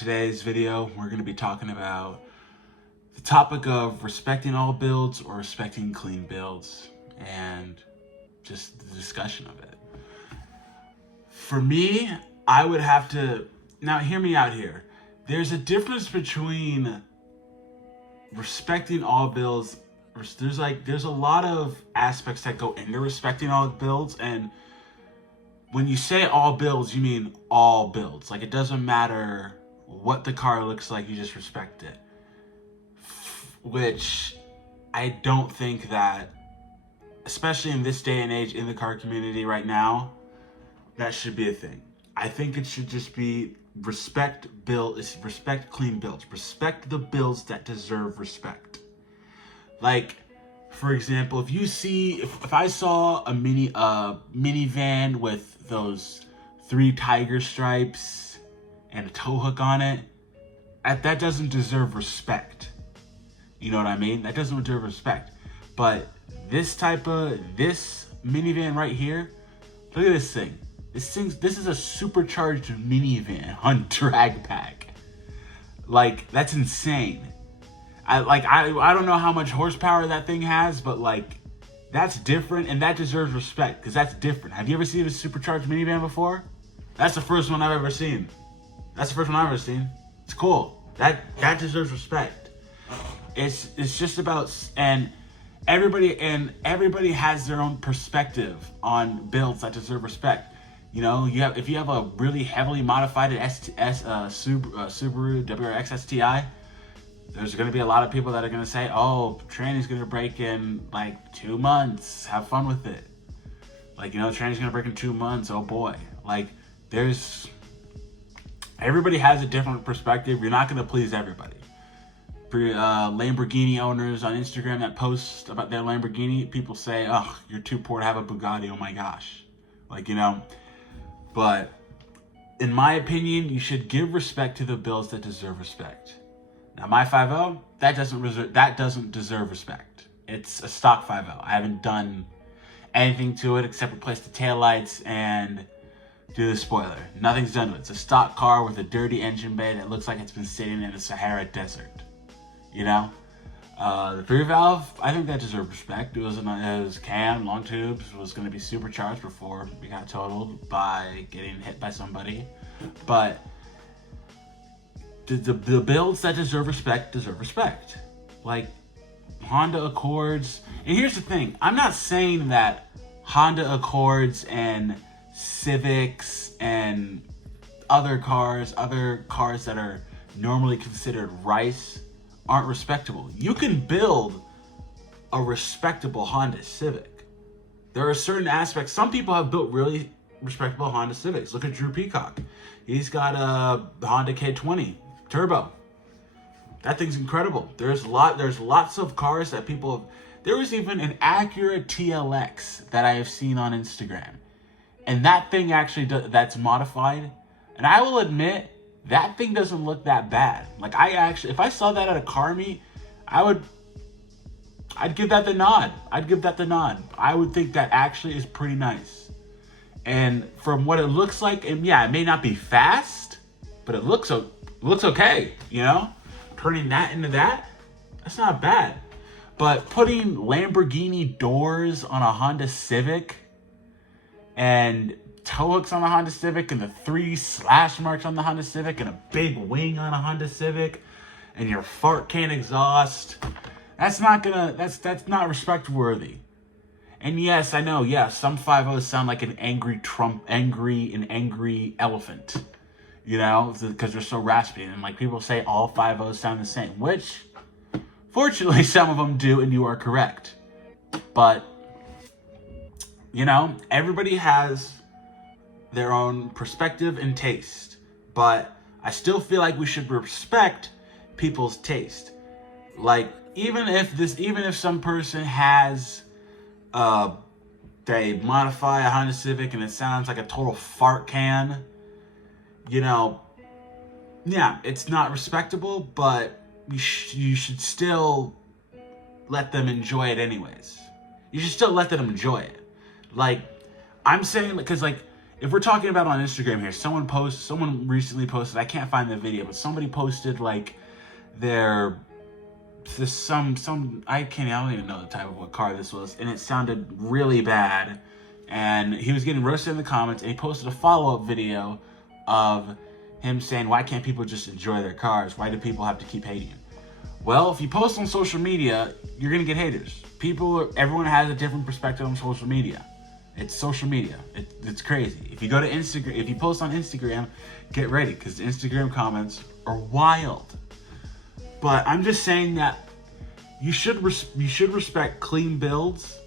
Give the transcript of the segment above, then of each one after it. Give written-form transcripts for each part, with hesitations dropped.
today's video, we're going to be talking about the topic of respecting all builds or respecting clean builds, and just the discussion of it. For me, I would have to, now hear me out here. There's a difference between respecting all builds. There's a lot of aspects that go into respecting all builds, and when you say all builds, you mean all builds. Like, it doesn't matter what the car looks like, you just respect it. Which I don't think that, especially in this day and age in the car community right now, that should be a thing. I think it should just be respect clean builds. Respect the builds that deserve respect. Like, for example, if I saw a minivan with those 3 tiger stripes and a tow hook on it, that doesn't deserve respect. You know what I mean? That doesn't deserve respect. But this minivan right here, look at this thing. This is a supercharged minivan on drag pack. Like, that's insane. I don't know how much horsepower that thing has, but like, that's different, and that deserves respect because that's different. Have you ever seen a supercharged minivan before? That's the first one I've ever seen. It's cool. That deserves respect. It's just about, and everybody has their own perspective on builds that deserve respect. You know, if you have a really heavily modified Subaru WRX STI, there's going to be a lot of people that are going to say, oh, tranny's going to break in like 2 months. Have fun with it. Like, you know, tranny's going to break in 2 months. Oh boy. Like, everybody has a different perspective. You're not going to please everybody. For Lamborghini owners on Instagram that post about their Lamborghini, people say, oh, you're too poor to have a Bugatti. Oh my gosh. Like, you know, but in my opinion, you should give respect to the builds that deserve respect. Now, my 5.0, that doesn't deserve respect. It's a stock 5.0. I haven't done anything to it except replace the taillights and do the spoiler. Nothing's done to it. It's a stock car with a dirty engine bay that looks like it's been sitting in the Sahara Desert. You know? The 3-valve, I think that deserved respect. It was cam, long tubes, was going to be supercharged before we got totaled by getting hit by somebody. But the builds that deserve respect. Like Honda Accords. And here's the thing. I'm not saying that Honda Accords and Civics and other cars that are normally considered rice aren't respectable. You can build a respectable Honda Civic. There are certain aspects. Some people have built really respectable Honda Civics. Look at Drew Peacock. He's got a Honda K20 Turbo. That thing's incredible. There's lots of cars that people have. There was even an Acura TLX that I have seen on Instagram. And that thing actually that's modified. And I will admit, that thing doesn't look that bad. Like, if I saw that at a car meet, I'd give that the nod. I would think that actually is pretty nice. And from what it looks like, and yeah, it may not be fast, but it looks okay, you know? Turning that into that's not bad. But putting Lamborghini doors on a Honda Civic and tow hooks on the Honda Civic and the 3 slash marks on the Honda Civic and a big wing on a Honda Civic and your fart can exhaust, that's not respect worthy. And yes, I know, some 5.0s sound like an angry elephant, you know, because they're so raspy. And like, people say all 5.0s sound the same, which fortunately some of them do, and you are correct. But, you know, everybody has their own perspective and taste, but I still feel like we should respect people's taste. Like, even if some person has they modify a Honda Civic and it sounds like a total fart can, you know, yeah, it's not respectable, but you should still let them enjoy it anyways. You should still let them enjoy it. Like, I'm saying, because like, if we're talking about on Instagram here, someone recently posted, I can't find the video, but somebody posted like I don't even know the type of what car this was, and it sounded really bad, and he was getting roasted in the comments, and he posted a follow-up video of him saying, why can't people just enjoy their cars? Why do people have to keep hating you? Well, if you post on social media, you're gonna get haters. Everyone has a different perspective on social media. It's social media. It's crazy. If you go to Instagram, if you post on Instagram, get ready, because Instagram comments are wild. But I'm just saying that you should respect clean builds,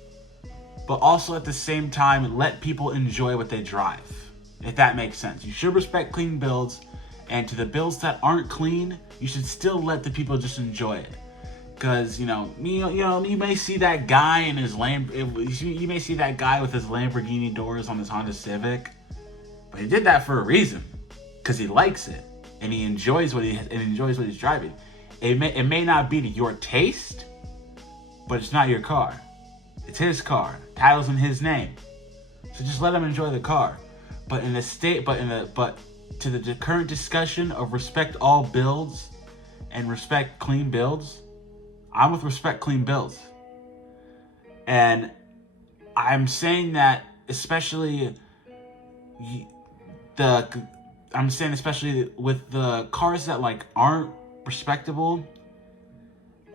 but also at the same time let people enjoy what they drive, if that makes sense. You should respect clean builds, and to the builds that aren't clean, you should still let the people just enjoy it. Because you may see that guy in his you may see that guy with his Lamborghini doors on his Honda Civic, but he did that for a reason, because he likes it and he enjoys what he's driving. It may not be to your taste, but it's not your car. It's his car. Title's in his name. So just let him enjoy the car. But to the current discussion of respect all builds and respect clean builds, I'm with respect clean builds. And I'm saying that especially with the cars that like aren't respectable,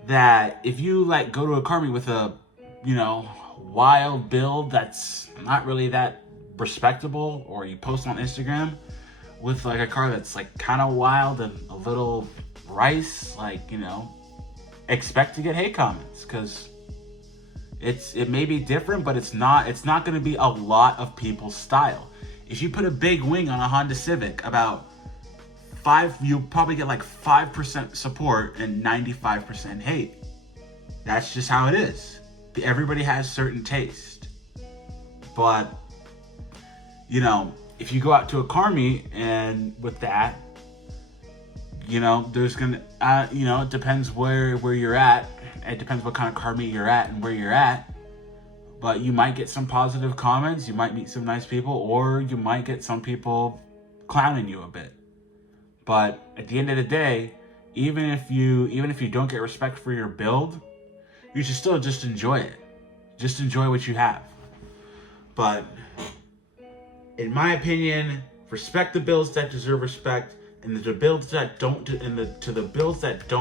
that if you like go to a car meet with a wild build that's not really that respectable, or you post on Instagram with like a car that's like kind of wild and a little rice, expect to get hate comments, because it may be different, but it's not going to be a lot of people's style. If you put a big wing on a Honda Civic, you'll probably get like 5% support and 95% hate. That's just how it is. Everybody has certain taste. But, if you go out to a car meet and with that, there's gonna, it depends where you're at. It depends what kind of car meet you're at and where you're at. But you might get some positive comments. You might meet some nice people, or you might get some people clowning you a bit. But at the end of the day, even if you don't get respect for your build, you should still just enjoy it. Just enjoy what you have. But in my opinion, respect the builds that deserve respect, and the builds that don't, to the builds that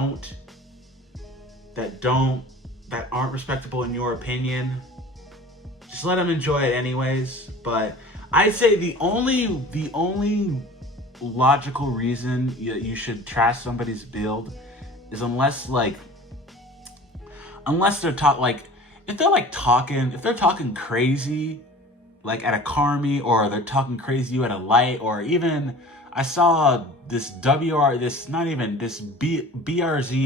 aren't respectable in your opinion, just let them enjoy it anyways. But I'd say the only logical reason you should trash somebody's build is unless they're if they're talking crazy like at a car meet, or they're talking crazy you at a light, or even I saw this BRZ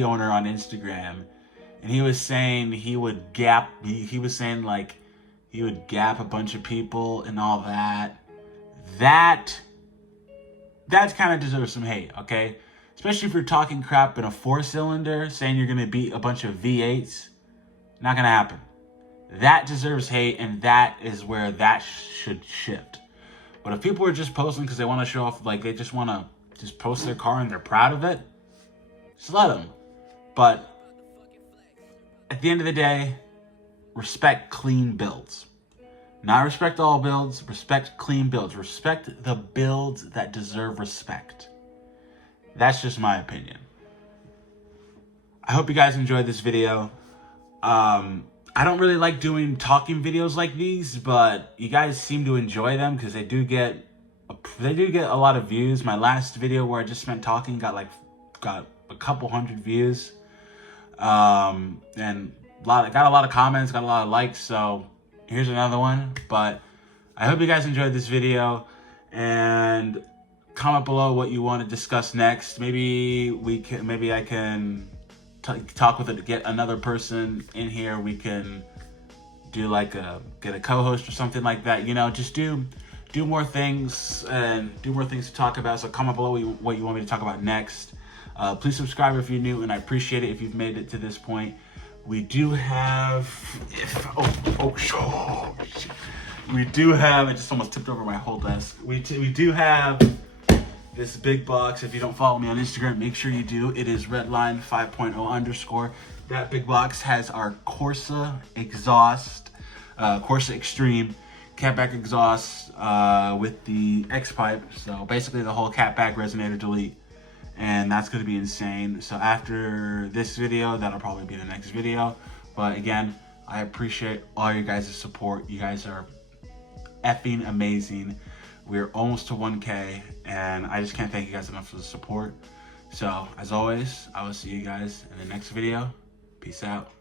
owner on Instagram, and he was saying he would gap a bunch of people and all that. That kind of deserves some hate, okay? Especially if you're talking crap in a 4-cylinder, saying you're gonna beat a bunch of V8s. Not gonna happen. That deserves hate, and that is where that should shift. But if people are just posting because they want to show off, like they just want to just post their car and they're proud of it, just let them. But at the end of the day, respect clean builds. Not respect all builds, respect clean builds. Respect the builds that deserve respect. That's just my opinion. I hope you guys enjoyed this video. I don't really like doing talking videos like these, but you guys seem to enjoy them because they do get a lot of views. My last video where I just spent talking got a couple hundred views, and got a lot of comments, got a lot of likes. So here's another one. But I hope you guys enjoyed this video, and comment below what you want to discuss next. Maybe I can talk with it, get another person in here. We can do get a co-host or something like that. Just do more things and do more things to talk about. So comment below what you want me to talk about next. Please subscribe if you're new, and I appreciate it if you've made it to this point. We do have, we do have, I just almost tipped over my whole desk. We do have this big box. If you don't follow me on Instagram, make sure you do. It is redline 5.0_. That big box has our Corsa exhaust, Corsa Extreme catback exhaust with the X pipe. So basically the whole catback resonator delete. And that's going to be insane. So after this video, that'll probably be the next video. But again, I appreciate all your guys' support. You guys are effing amazing. We're almost to 1K, and I just can't thank you guys enough for the support. So as always, I will see you guys in the next video. Peace out.